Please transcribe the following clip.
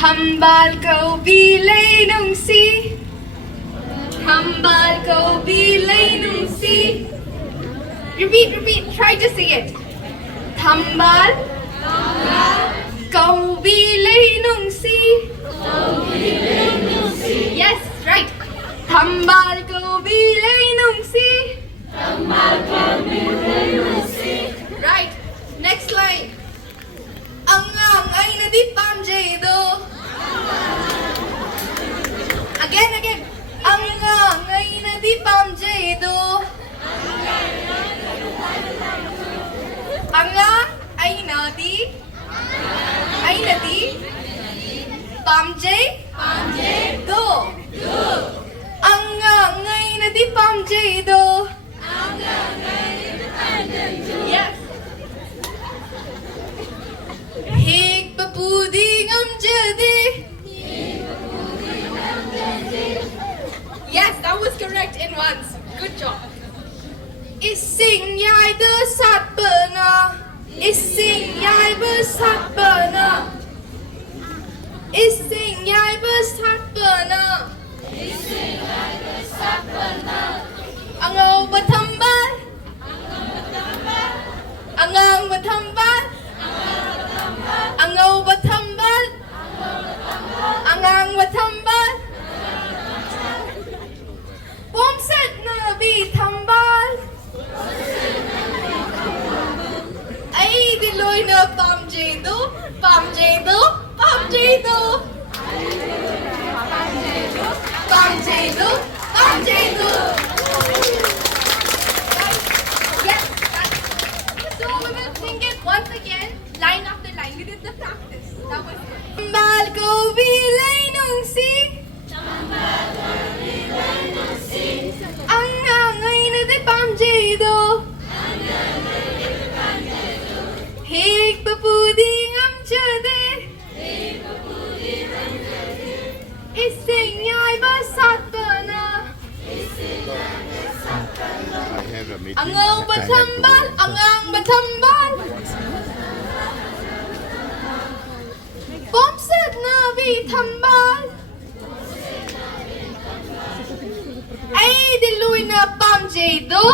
Thambal Koubi Leinungsi. Thambal Koubi Leinungsi. Repeat, try to sing it. Thambal Koubi Leinungsi. Yes, right. Thambal Koubi Leinungsi. Right. Next line. Eina di pamjaido. Again. Eina di pamjaido. Eina di pamjaido. Eina di pamjaido. Yes. Hik papudi ngamjadi. Yes, that was correct in once. Good job. Ising yai de satpana. Ising yai besatpana. Ising yai besatpana. Angaw bathambal. Angang bathambal. Angaw bathambal. Angang bathambal. Bomset na bi thambal. Ay diloy na pamjaido. Pamjaido. Yes, so we will sing it once again, line after line. We did the practice. That was good. Thambal Koubi Leinungsi. Eina di pamjaido. Hik papudi ngamjade. Ising yai basatpana. Angaw bathambal. Angang bathambal. Bomset na bi thambal. Ay diloy na pamjaido.